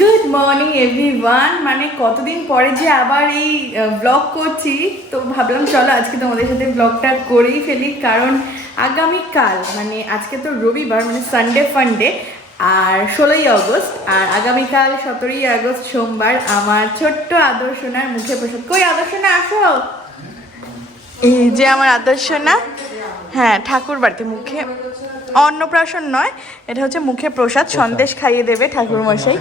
Good morning everyone. মানে কতদিন পরে যে আবার এই ব্লগ করছি, তো ভাবলাম চলো আজকে তোমাদের সাথে ব্লগটা করেই ফেলি, কারণ আগামীকাল মানে আজকে তো রবিবার মানে সানডে ফান্ডে আর 16ই আগস্ট, আর আগামীকাল 17ই আগস্ট সোমবার আমার ছোট্ট আদর্শনার মুখে প্রসাদ। কই আদর্শনা আসো, এই যে আমার আদর্শনা। হ্যাঁ, ঠাকুর বাড়িতে মুখে অন্নপ্রাশন নয়, এটা হচ্ছে মুখে প্রসাদ, সন্দেশ খাইয়ে দেবে ঠাকুর মশাই।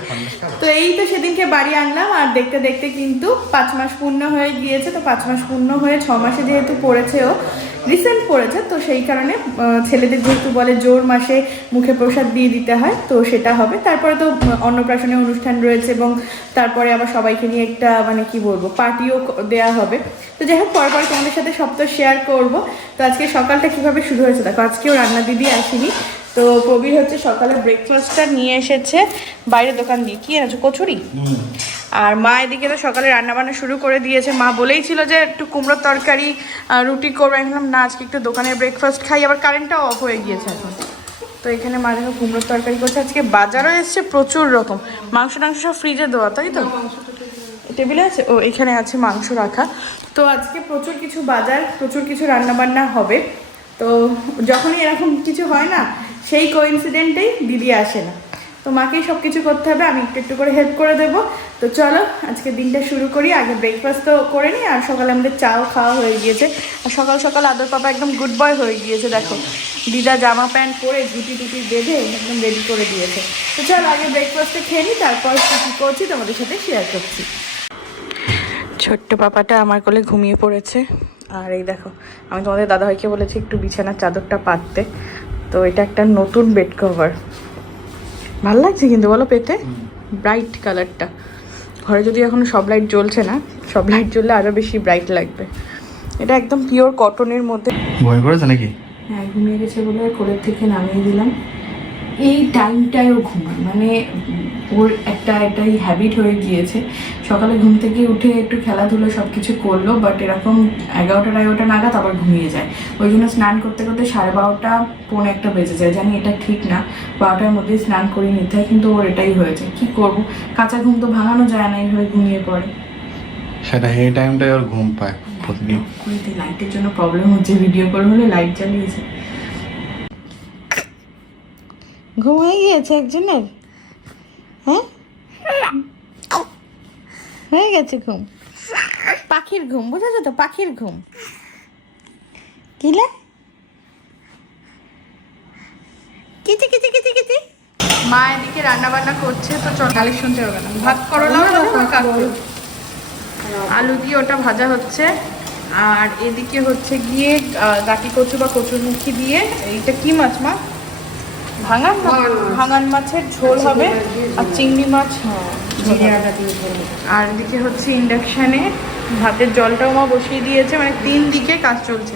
তো এই তো সেদিনকে বাড়ি আনলাম, আর দেখতে দেখতে কিন্তু 5 মাস পূর্ণ হয়ে গিয়েছে। তো 5 মাস পূর্ণ হয়ে 6 মাসে যেহেতু পড়েছে, ও রিসেন্ট পড়েছে, তো সেই কারণে ছেলেদের যেহেতু বলে জোর মাসে মুখে প্রসাদ দিয়ে দিতে হয়, তো সেটা হবে। তারপরে তো অন্নপ্রাশনের অনুষ্ঠান রয়েছে, এবং তারপরে আবার সবাইকে নিয়ে একটা মানে কি বলবো পার্টিও দেওয়া হবে। তো যাই হোক, পরে তোমাদের সাথে সব তো শেয়ার করবো। তো আজকে সকালটা কিভাবে শুরু হয়েছে দেখো। আজকেও রান্না দিদি আসেনি, তো প্রবীর হচ্ছে সকালে ব্রেকফাস্টটা নিয়ে এসেছে বাইরের দোকান দিয়ে। কি এনেছো? কচুরি। আর মা এদিকে তো সকালে রান্নাবান্না শুরু করে দিয়েছে। মা বলেই ছিল যে একটু কুমড়োর তরকারি রুটি করবো, আমি বললাম না আজকে একটু দোকানের ব্রেকফাস্ট খাই, আবার কারেন্টটাও অফ হয়ে গিয়েছে এখন। তো এখানে মা দেখো কুমড়োর তরকারি করছে। আজকে বাজারও এসছে প্রচুর রকম, মাংস টাংস সব ফ্রিজে দেওয়া, তাই তো? টেবিলে আছে, ও এখানে আছে মাংস রাখা। তো আজকে প্রচুর কিছু বাজার, প্রচুর কিছু রান্নাবান্না হবে। তো যখনই এরকম কিছু হয় না, সেই কোইন্সিডেন্টেই দিদি আসে না, তো মাকেই সব কিছু করতে হবে, আমি একটু একটু করে হেল্প করে দেবো। তো চলো আজকে দিনটা শুরু করি। আগে ব্রেকফাস্ট তো করে নিই, আর সকালে আমাদের চাও খাওয়া হয়ে গিয়েছে। আর সকাল সকাল আদর পাপা একদম গুড বয় হয়ে গিয়েছে, দেখো দিদা জামা প্যান্ট পরে ঝুটি টুটি বেঁধে একদম রেডি করে দিয়েছে। তো চলো আগে ব্রেকফাস্টে খেয়ে নিই, তারপর কী করছি তোমাদের সাথে শেয়ার করছি। ছোট্ট পাপাটা আমার কোলে ঘুমিয়ে পড়েছে। আর এই দেখো, আমি তোমাদের দাদাভাইকে বলেছি একটু বিছানার চাদরটা পাততে, তো এটা একটা নতুন বেড কভার। ভালো লাগছে কিন্তু বলো পেতে, ব্রাইট কালারটা। ঘরে যদি এখনো সব লাইট জ্বলছে না, সব লাইট জ্বললে আরও বেশি ব্রাইট লাগবে। এটা একদম পিওর কটনের মধ্যে। ঘুমিয়ে পড়েছে নাকি? হ্যাঁ, ঘুমিয়ে গেছে বলে কোলের থেকে নামিয়ে দিলাম। এই টাইমটায় ও ঘুমায়, মানে ওর এটাই হ্যাবিট হয়ে গিয়েছে। সকালে ঘুম থেকে উঠে একটু খেলাধুলো সব কিছু করলো, বাট এরকম 11টা নাগাদ আবার ঘুমিয়ে যায়। ওই জন্য স্নান করতে করতে 12:30 পৌনে 1 বেজে যায়। জানি এটা ঠিক না, 12টার মধ্যে স্নান করিয়ে নিতে হয়, কিন্তু ওর এটাই হয়েছে। কি করব, কাঁচা ঘুম তো ভাঙানো যায় না, এইভাবে ঘুমিয়ে পড়ে। সেটা এই টাইমটাই ওর ঘুম পায় প্রতিদিন। লাইটের জন্য প্রবলেম হচ্ছে, ভিডিও কল হলে লাইট জ্বালিয়েছে। ঘুম হয়ে গিয়েছে একজনের, হ্যাঁ হয়ে গেছে ঘুম, পাখির ঘুম, বুঝেছো তো, পাখির ঘুম। কিলে কিচি কিচি কিচি কিচি। মা এদিকে রান্না বান্না করছে, তো চল গালি শুনতে হবে না। ভাত করলাম, আলু দিয়ে ওটা ভাজা হচ্ছে। আর এদিকে হচ্ছে গিয়ে গাটি কচু বা কচুরমুখী দিয়ে, এইটা কি মাছ মা? ভাঙান মাছের ঝোল হবে, আর চিংড়ি মাছ। আর এদিকে হচ্ছে ইন্ডাকশানে ভাতের জলটাও মা বসিয়ে দিয়েছে, মানে 3 দিকে কাজ চলছে।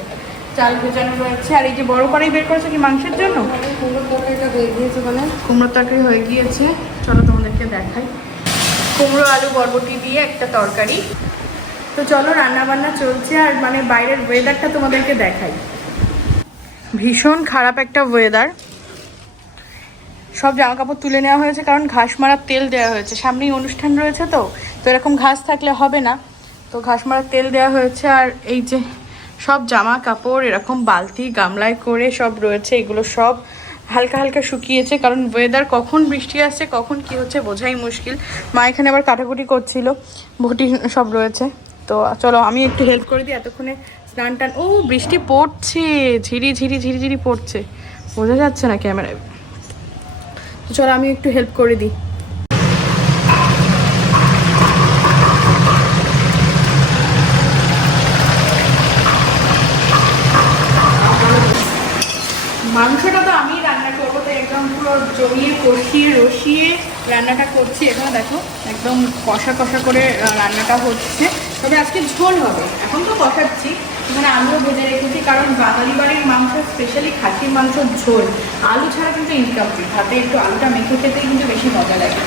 চাল ভেজানো রয়েছে, আর এই যে বড় কড়াই বের করেছে কি মাংসের জন্য। কুমড়োর তরকারি হয়ে গিয়েছে, চলো তোমাদেরকে দেখাই। কুমড়ো আলু বরবটি দিয়ে একটা তরকারি। তো চলো রান্না বান্না চলছে, আর মানে বাইরের ওয়েদারটা তোমাদেরকে দেখাই। ভীষণ খারাপ একটা ওয়েদার। সব জামা কাপড় তুলে নেওয়া হয়েছে, কারণ ঘাস মারার তেল দেওয়া হয়েছে, সামনেই অনুষ্ঠান রয়েছে। তো এরকম ঘাস থাকলে হবে না, তো ঘাস মারার তেল দেওয়া হয়েছে। আর এই যে সব জামা কাপড় এরকম বালতি গামলায় করে সব রয়েছে, এগুলো সব হালকা হালকা শুকিয়েছে, কারণ ওয়েদার কখন বৃষ্টি আসছে কখন কি হচ্ছে বোঝাই মুশকিল। মা এখানে আবার কাটাকুটি করছিল, বটি সব রয়েছে। তো চলো আমি একটু হেল্প করে দিই এতক্ষণে। স্নান টান, ও বৃষ্টি পড়ছে, ঝিরি ঝিরি ঝিরি ঝিরি পড়ছে, বোঝা যাচ্ছে না ক্যামেরায়। তো চলো আমি একটু হেল্প করে দিই। মাংসটা তো আমি রান্না করবো, তো একদম পুরো জমিয়ে কষিয়ে রসিয়ে রান্নাটা করছি। এখানে দেখো একদম কষা কষা করে রান্নাটা হচ্ছে, তবে আজকে ঝোল হবে। এখন তো কষাচ্ছি, এখানে আলুও ভেজে রেখেছি, কারণ বাঙালি বাড়ির মাংস, স্পেশালি খাসির মাংসর ঝোল আলু ছাড়া কিন্তু ইনকমপ্লিট। হাতে একটু আলুটা মেখে খেতেই কিন্তু বেশি মজা লাগে।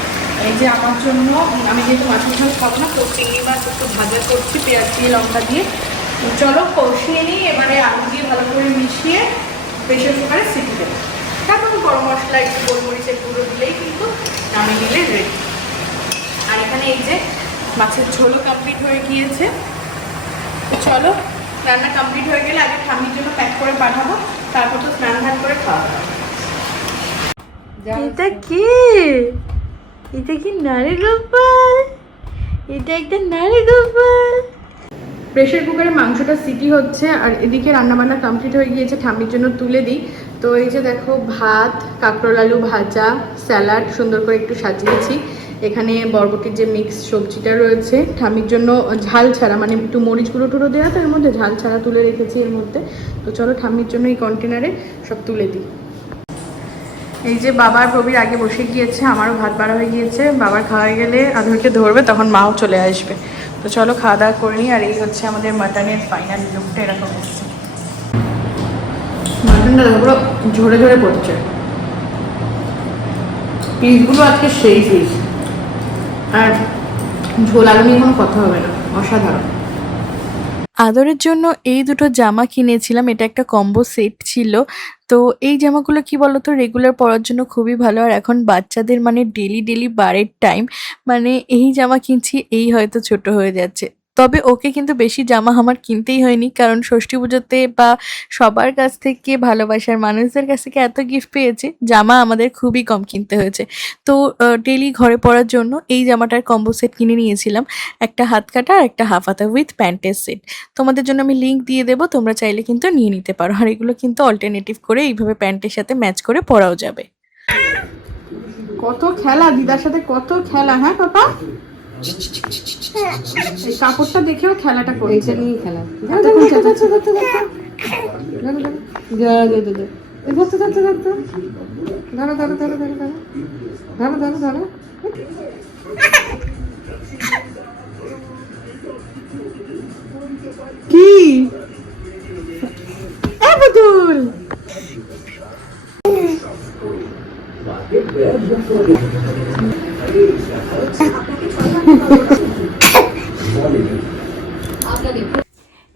এই যে আমার জন্য, আমি যেহেতু মাছের ঝোল খাবো না, তো চিংড়ি মাছ একটু ভাজা করছি পেঁয়াজ দিয়ে লঙ্কা দিয়ে। চলো কষিয়ে নিই, এবারে আলু দিয়ে ভালো করে মিশিয়ে প্রেশার কুকারে সিটি দেবো। তারপর গরম মশলা একটু গোলমরিচের গুঁড়ো দিলেই কিন্তু নামিয়ে নিলে রেডি। এই যে মাছের ঝোলও কমপ্লিট হয়ে গিয়েছে। তো চলো, রান্না কমপ্লিট হয়ে গেলে আগে ঠাম্মির জন্য প্যাক করে পাঠাবো, তারপর তো স্নান ধান করে খাওয়া দাওয়া। এটা কি? এটা কি নারী গোপাল? এটা একটা নারী গোপাল। প্রেশার কুকারে মাংসটা সিটি হচ্ছে আর এদিকে রান্নাবান্না কমপ্লিট হয়ে গিয়েছে, ঠাম্মির জন্য তুলে দিই। তো এই যে দেখো, ভাত, কাঁকরোল আলু ভাজা, স্যালাড সুন্দর করে একটু সাজিয়েছি। এখানে বরবটির যে মিক্স সবজিটা রয়েছে, ঠাম্মির জন্য ঝাল ছাড়া, মানে একটু মরিচ গুঁড়ো টুড়ো দেওয়া, তো এর মধ্যে ঝাল ছাড়া তুলে রেখেছি এর মধ্যে। তো চলো ঠাম্মির জন্য এই কন্টেনারে সব তুলে দিই। এই যে বাবার প্রবীর আগে বসে গিয়েছে, আমারও ভাত বাড়া হয়ে গিয়েছে। বাবার খাওয়া হয়ে গেলে আধুরকে ধরবে, তখন মাও চলে আসবে। তো চলো খাওয়া দাওয়া করে নিই। আর এই হচ্ছে আমাদের মাটনের ফাইনাল লুকটা, এরকম হচ্ছে। মাটনটা দেখো পুরো ঝরে ঝরে পড়ছে, পিসগুলো আজকে সেই পিস, আর ঝোল আলু নিয়ে কোনো কথা হবে না, অসাধারণ। আদরের জন্য এই দুটো জামা কিনেছিলাম, এটা একটা কম্বো সেট ছিল। তো এই জামাগুলো কি বলতো, রেগুলার পরার জন্য খুবই ভালো। আর এখন বাচ্চাদের মানে ডেলি ডেলি বারের টাইম, মানে এই জামা কিনছি এই হয়তো ছোট হয়ে যাচ্ছে। তবে ওকে কিন্তু বেশি জামা আমার কিনতেই হয়নি, কারণ ষষ্ঠী পুজোতে বা সবার কাছ থেকে, ভালোবাসার মানুষদের কাছ থেকে এত গিফট পেয়েছে, জামা আমাদের খুবই কম কিনতে হয়েছে। তো ডেলি ঘরে পরার জন্য এই জামাটার কম্বো সেট কিনে নিয়েছিলাম, একটা হাত কাটা আর একটা হাফ হাতা উইথ প্যান্টের সেট। তোমাদের জন্য আমি লিঙ্ক দিয়ে দেবো, তোমরা চাইলে কিন্তু নিয়ে নিতে পারো। আর এগুলো কিন্তু অল্টারনেটিভ করে এইভাবে প্যান্টের সাথে ম্যাচ করে পরাও যাবে। কত খেলা, দিদার সাথে কত খেলা। হ্যাঁ পাপা, এই কাপড়টা দেখেও খেলাটা করছে, নিয়ে খেলা। কি বুদুল,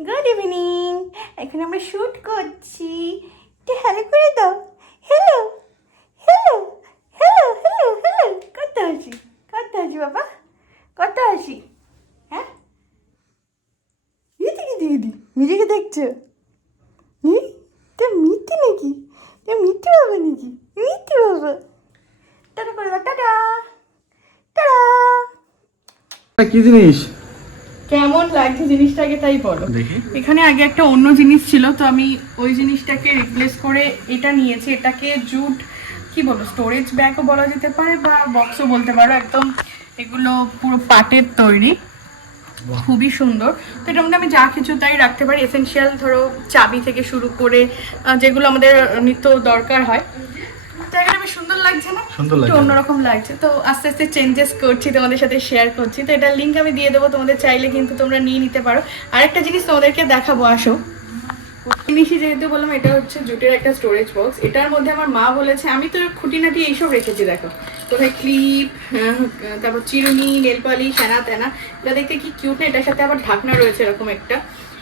গুড ইভিনিং। এখন আমরা শুট করছি, একটু হ্যালো করে দাও। Hello hello hello hello hello. কত হাসি, কত হাসি বাবা, কত হাসি। হ্যাঁ, নিজেকে দেখছো? মিথ্যে নাকি? মিথ্যে বাবা নাকি? মিথ্যে বাবা। টাটা করে দাও, টাটা টাটা। কি জিনিস? কেমন লাগছে জিনিসটা আগে তাই বলো। এখানে আগে একটা অন্য জিনিস ছিল, তো আমি ওই জিনিসটাকে রিপ্লেস করে এটা নিয়েছি। এটাকে জুট কি বলো, স্টোরেজ ব্যাগও বলা যেতে পারে বা বক্সও বলতে পারো। একদম এগুলো পুরো পাটের তৈরি, খুবই সুন্দর। তো এটার মধ্যে আমি যা কিছু তাই রাখতে পারি, এসেনশিয়াল ধরো চাবি থেকে শুরু করে যেগুলো আমাদের নিত্য দরকার হয়। জায়গাটা বেশ সুন্দর লাগছে না? একটু অন্যরকম লাগছে। তো আস্তে আস্তে চেঞ্জেস করছি, তোমাদের সাথে শেয়ার করছি। তো এটার লিঙ্ক আমি দিয়ে দেবো, তোমাদের চাইলে কিন্তু তোমরা নিয়ে নিতে পারো। আরেকটা জিনিস তোমাদেরকে দেখাবো, আসো। জিনিসই যেহেতু বললাম, এটা হচ্ছে জুটের একটা স্টোরেজ বক্স। এটার মধ্যে আমার মা বলেছে, আমি তো খুঁটিনাটি এইসব রেখেছি দেখো, কোথায় ক্লিপ, তারপর চিরুনি, নেল পালিশ, হ্যানা ত্যানা। এটা দেখতে কি কিউট না? এটার সাথে আবার ঢাকনা রয়েছে এরকম একটা,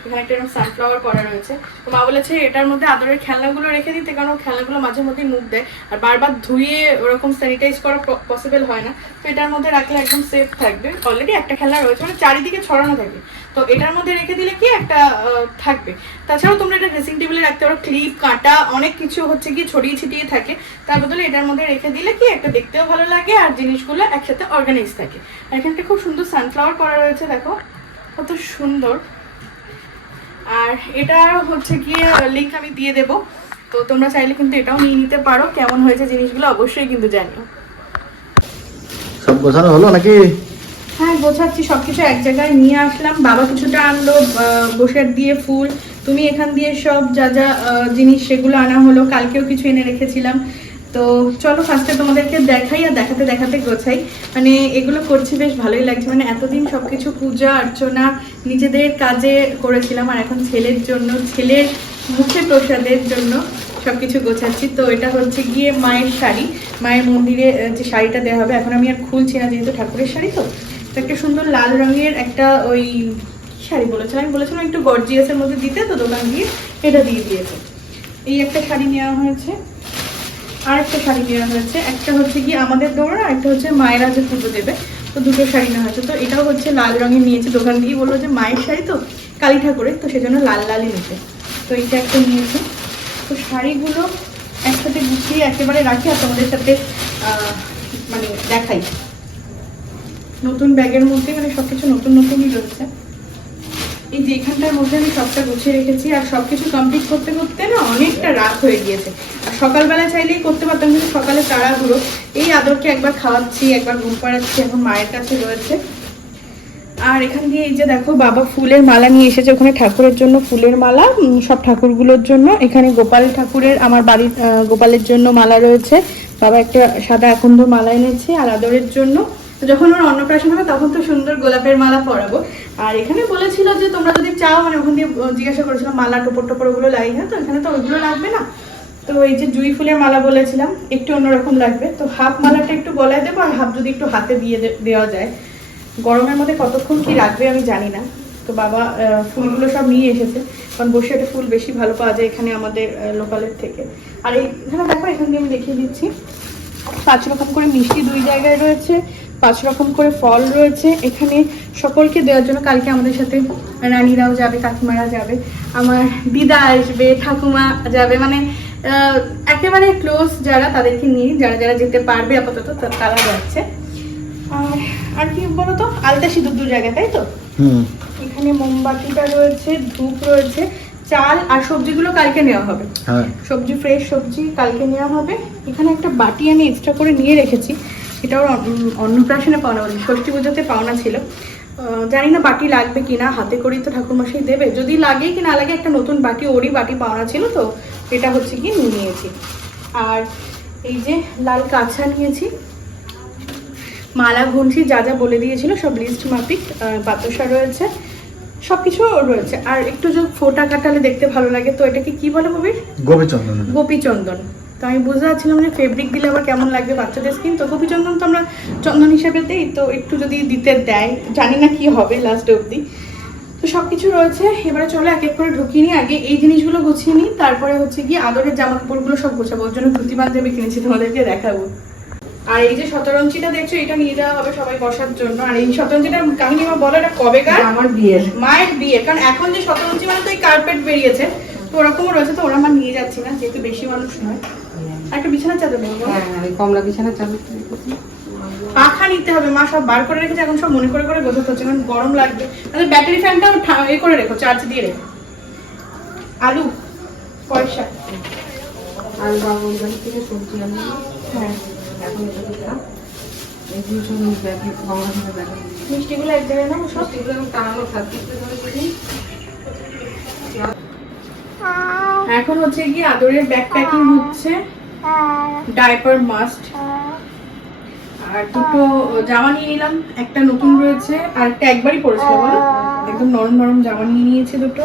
এখানে একটা এরকম সানফ্লাওয়ার করা রয়েছে। তো মা বলেছে এটার মধ্যে আদরের খেলনাগুলো রেখে দিতে, কারণ খেলনাগুলো মাঝে মধ্যে মুখ দেয় আর বারবার ধুয়ে ওরকম স্যানিটাইজ করা পসিবল হয় না। তো এটার মধ্যে রাখলে একদম সেফ থাকবে। অলরেডি একটা খেলনা রয়েছে, মানে চারিদিকে ছড়ানো থাকে, তো এটার মধ্যে রেখে দিলে কি একটা থাকবে। তাছাড়াও তোমরা এটা ড্রেসিং টেবিলে রাখতে পারো, ক্লিপ, কাঁটা, অনেক কিছু হচ্ছে কি ছড়িয়ে ছিটিয়ে থাকে, তার বদলে এটার মধ্যে রেখে দিলে কি একটা দেখতেও ভালো লাগে আর জিনিসগুলো একসাথে অর্গানাইজ থাকে। আর এখানটা খুব সুন্দর সানফ্লাওয়ার করা রয়েছে, দেখো কত সুন্দর। আর এটা হচ্ছে গিয়ে লিঙ্ক আমি দিয়ে দেবো, তো তোমরা চাইলে কিন্তু এটাও নিয়ে নিতে পারো। কেমন হয়েছে জিনিসগুলো অবশ্যই কিন্তু জানিও। সব গোছানো হলো নাকি? হ্যাঁ, গোছাচ্ছি, সবকিছু এক জায়গায় নিয়ে আসলাম। বাবা কিছুটা আনলো বসে দিয়ে ফুল, তুমি এখান দিয়ে সব যা যা জিনিস সেগুলো আনা হলো। কালকেও কিছু এনে রেখেছিলাম। তো চলো ফার্স্টে তোমাদেরকে দেখাই, আর দেখাতে দেখাতে গোছাই। মানে এগুলো করছি বেশ ভালোই লাগছে, মানে এতদিন সবকিছু পূজা অর্চনা নিজেদের কাজে করেছিলাম, আর এখন ছেলের জন্য, ছেলের মুখে প্রসাদের জন্য সবকিছু গোছাচ্ছি। তো এটা হচ্ছে গিয়ে মায়ের শাড়ি, মায়ের মন্দিরে যে শাড়িটা দেওয়া হবে। এখন আমি আর খুলছি না, যেহেতু ঠাকুরের শাড়ি। তো একটা সুন্দর লাল রঙের একটা ওই শাড়ি বলেছিলাম, আমি বলেছিলাম একটু গর্জিয়াসের মধ্যে দিতে, তো দোকান দিয়ে এটা দিয়ে দিয়েছে। এই একটা শাড়ি নেওয়া হয়েছে, আর একটা শাড়ি নেওয়া হয়েছে। একটা হচ্ছে কি আমাদের দৌড়া, একটা হচ্ছে মায়েরা যে পুজো দেবে তো দুটো শাড়ি নেওয়া হয়েছে। তো এটাও হচ্ছে লাল রঙের নিয়েছে, দোকান দিয়ে বললো যে মায়ের শাড়ি তো কালী ঠাকুরের, তো সেজন্য লাল লালই নিতে। তো এইটা একটা নিয়েছে। তো শাড়িগুলো একসাথে গুছিয়ে একেবারে রাখি আর তোমাদের সাথে মানে দেখাই। নতুন ব্যাগের মধ্যে মানে সব কিছু নতুন নতুনই রয়েছে। এই যে এখানটার মধ্যে আমি সবটা গুছিয়ে রেখেছি। আর সব কিছু কমপ্লিট করতে করতে না অনেকটা রাত হয়ে গিয়েছে। আর সকালবেলা চাইলেই করতে পারতাম, কিন্তু সকালে তাড়াহুড়ো। এই আদরকে একবার খাওয়াচ্ছি, একবার ঘুম পাড়াচ্ছি, এখন মায়ের কাছে রয়েছে। আর এখান দিয়ে এই যে দেখো বাবা ফুলের মালা নিয়ে এসেছে, ওখানে ঠাকুরের জন্য ফুলের মালা, সব ঠাকুরগুলোর জন্য। এখানে গোপাল ঠাকুরের, আমার বাড়ির গোপালের জন্য মালা রয়েছে। বাবা একটা সাদা আকন্দ মালা এনেছে আর আদরের জন্য। তো যখন ওর অন্নপ্রাশন হবে তখন তো সুন্দর গোলাপের মালা পরাবো। আর এখানে বলেছিল যে তোমরা যদি চাও, মানে ওখান দিয়ে জিজ্ঞাসা করেছিলাম মালা টোপর টোপর ওগুলো লাগে না, তো এখানে তো ওইগুলো লাগবে না। তো এই যে জুঁই ফুলের মালা বলেছিলাম একটু অন্যরকম লাগবে, তো হাফ মালাটা একটু গলায় দেবো আর হাফ যদি একটু হাতে দিয়ে দেওয়া যায়। গরমের মধ্যে কতক্ষণ কি রাখবে আমি জানি না। তো বাবা ফুলগুলো সব নিয়ে এসেছে, কারণ বসে একটা ফুল বেশি ভালো পাওয়া যায় এখানে আমাদের লোকালের থেকে। আর এইখানে দেখো, এখান দিয়ে আমি দেখিয়ে দিচ্ছি 5 রকম করে মিষ্টি 2 জায়গায় রয়েছে, 5 রকম করে ফল রয়েছে এখানে সকলকে দেওয়ার জন্য। কালকে আমাদের সাথে রানীরাও যাবে, কাকিমারা যাবে, আমার দিদা আসবে, ঠাকুমা যাবে, মানে একেবারে ক্লোজ যারা তাদেরকে নিয়ে, যারা যারা যেতে পারবে আপাতত তারা যাচ্ছে। আর কি বলতো, আলতা সিঁদুর 2 জায়গায়, তাই তো? এখানে মোমবাতিটা রয়েছে, ধূপ রয়েছে, চাল আর সবজিগুলো কালকে নেওয়া হবে। সবজি, ফ্রেশ সবজি কালকে নেওয়া হবে। এখানে একটা বাটি আমি এক্সট্রা করে নিয়ে রেখেছি, এটা ওর অন্নপ্রাশনে পাওনা, বলি ষষ্ঠী পুজোতে পাওনা ছিল। জানি না বাটি লাগবে কিনা, হাতে করেই তো ঠাকুরমশাই দেবে, যদি লাগে কি না লাগে একটা নতুন বাটি, ওরই বাটি পাওনা ছিল, তো এটা হচ্ছে কি নিয়েছি। আর এই যে লাল কাঁচা নিয়েছি, মালা ঘুনছি, যা যা বলে দিয়েছিল সব লিস্ট মাফিক, বাতাসা রয়েছে, সব কিছু রয়েছে। আর একটু যদি ফোঁটা কাটালে দেখতে ভালো লাগে, তো এটাকে কি বলে ববির? গোপীচন্দন। গোপীচন্দন। তো আমি বুঝতে পারছিলাম যে ফেব্রিক দিলে আবার কেমন লাগবে বাচ্চাদের স্কিন, তো গোপীচন্দন তো আমরা চন্দন হিসেবে দিই, তো একটু যদি দিতে দেয় জানি না কি হবে লাস্ট অবধি। তো সব কিছু রয়েছে। এবারে চলো এক এক করে ঢুকিয়ে নিই, আগে এই জিনিসগুলো গুছিয়ে নিই, তারপরে হচ্ছে গিয়ে আদরের জামা কাপড়গুলো সব গোছাবো। ওর জন্য ধুতি পাঞ্জাবি কিনেছি, তোমাদেরকে দেখাবো। আর এই যে শতরঞ্চিটা দেখছো, এটা নিয়ে যাওয়া হবে সবাই বসার জন্য। আর এই শতরঞ্চিটার কাহিনী আমার বলো, এটা কবেকার? আমার বিয়ের, মায়ের বিয়ে। কারণ এখন যে শতরঞ্চি মানে তো এই কার্পেট বেরিয়েছে, তো ওরকমও রয়েছে, তো ওরা আমার নিয়ে যাচ্ছি না যেহেতু বেশি মানুষ নয়। আর একটা বিছানার চাদর নেবো, কমলা বিছানা চাদর, পাখা নিতে হবে, মা সব বার করে রেখেছে, এখন সব মনে করে করে গোছাতে হচ্ছে, কারণ গরম লাগবে। তাহলে ব্যাটারি ফ্যানটাও এ করে রেখো, চার্জ দিয়ে রেখো। আলু, পয়সা, আর বাবুর বাড়ি থেকে সবজি আনবো। হ্যাঁ এখন এটা দিলাম, এগুলো সব ব্যাগে, কমলা থেকে ব্যাগে মিষ্টিগুলো এক জায়গায় নাও, সব এগুলো আমি টানানো থাকতে ধরে দিই। এখন হচ্ছে কি আদরের ব্যাগ প্যাকিং হচ্ছে, ডাইপার মাস্ট। আর দুটো জামা নিয়ে নিলাম, একটা নতুন রয়েছে আর একটা একবারই পরেছিল, বলো একদম নরম নরম জামা নিয়ে নিয়েছে দুটো।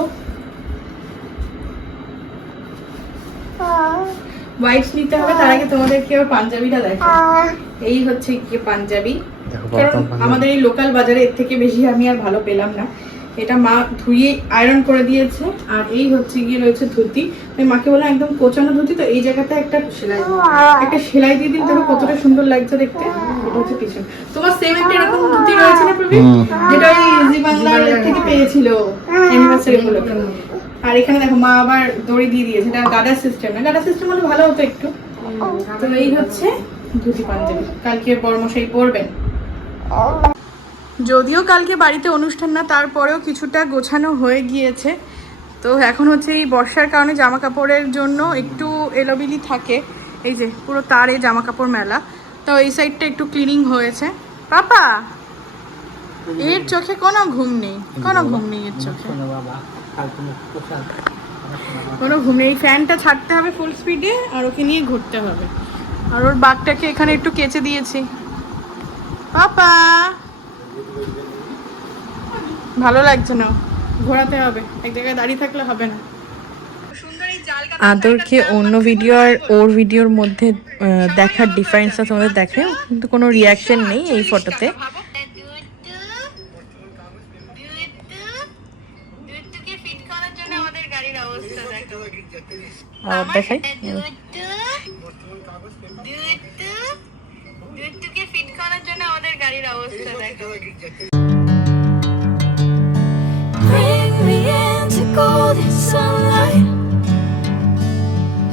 হোয়াইট নিতে হবে, তার আগে তোমাদেরকে আবার পাঞ্জাবিটা দেখো। এই হচ্ছে কি পাঞ্জাবি, কারণ আমাদের এই লোকাল বাজারে এর থেকে বেশি আমি আর ভালো পেলাম না। এটা মা ধুয়ে আয়রন করে দিয়েছে। আর এই হচ্ছে গিয়ে রয়েছে ধুতি, আমি মাকে বললাম একদম কোচানো ধুতি, তো এই জায়গাটা একটা সেলাই দিয়ে দিন, দেখো কতটা সুন্দর লাগছে দেখতে। এটা হচ্ছে পিছন। তোমার সেম একটা এরকম ধুতি রয়েছে না প্রবীণ, যেটা ওই জি বাংলার থেকে পেয়েছিল অ্যানিভার্সারি উপলক্ষে। আর এখানে দেখো মা আবার দড়ি দিয়ে দিয়েছে, এটা গাডার সিস্টেম না, গাডার সিস্টেম হলে ভালো হতো একটু। তো এই হচ্ছে ধুতি পাঞ্জাবি, কালকে বড়মশাই পরবেন। যদিও কালকে বাড়িতে অনুষ্ঠান না, তারপরেও কিছুটা গোছানো হয়ে গিয়েছে। তো এখন হচ্ছে এই বর্ষার কারণে জামা কাপড়ের জন্য একটু এলোবিলি থাকে, এই যে পুরো তারে জামা কাপড় মেলা, তো এই সাইডটা একটু ক্লিনিং হয়েছে। পাপা এর চোখে কোনো ঘুম নেই, কোনো ঘুম নেই এর চোখে, কোনো ঘুম নেই। এই ফ্যানটা ছাড়তে হবে ফুল স্পিডে আর ওকে নিয়ে ঘুরতে হবে। আর ওর বাঘটাকে এখানে একটু কেচে দিয়েছি। পাপা ভালো লাগছে না, ঘোরাতে হবে, এক জায়গায় দাঁড়িয়ে থাকলে হবে না। আদরকে অন্য ভিডিও আর ওর ভিডিওর মধ্যে দেখার ডিফারেন্সটা তোমাদের দেখে, কিন্তু কোনো রিয়াকশন নেই এই ফটোতে। দেখাই দুইটুকে ফিট করার জন্য আমাদের গাড়ির অবস্থা দেখো। Bring me into golden sunlight.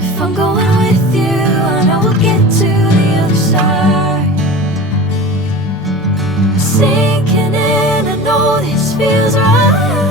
If I'm going with you, I know we'll get to the other side. Sinking in, I know this feels right.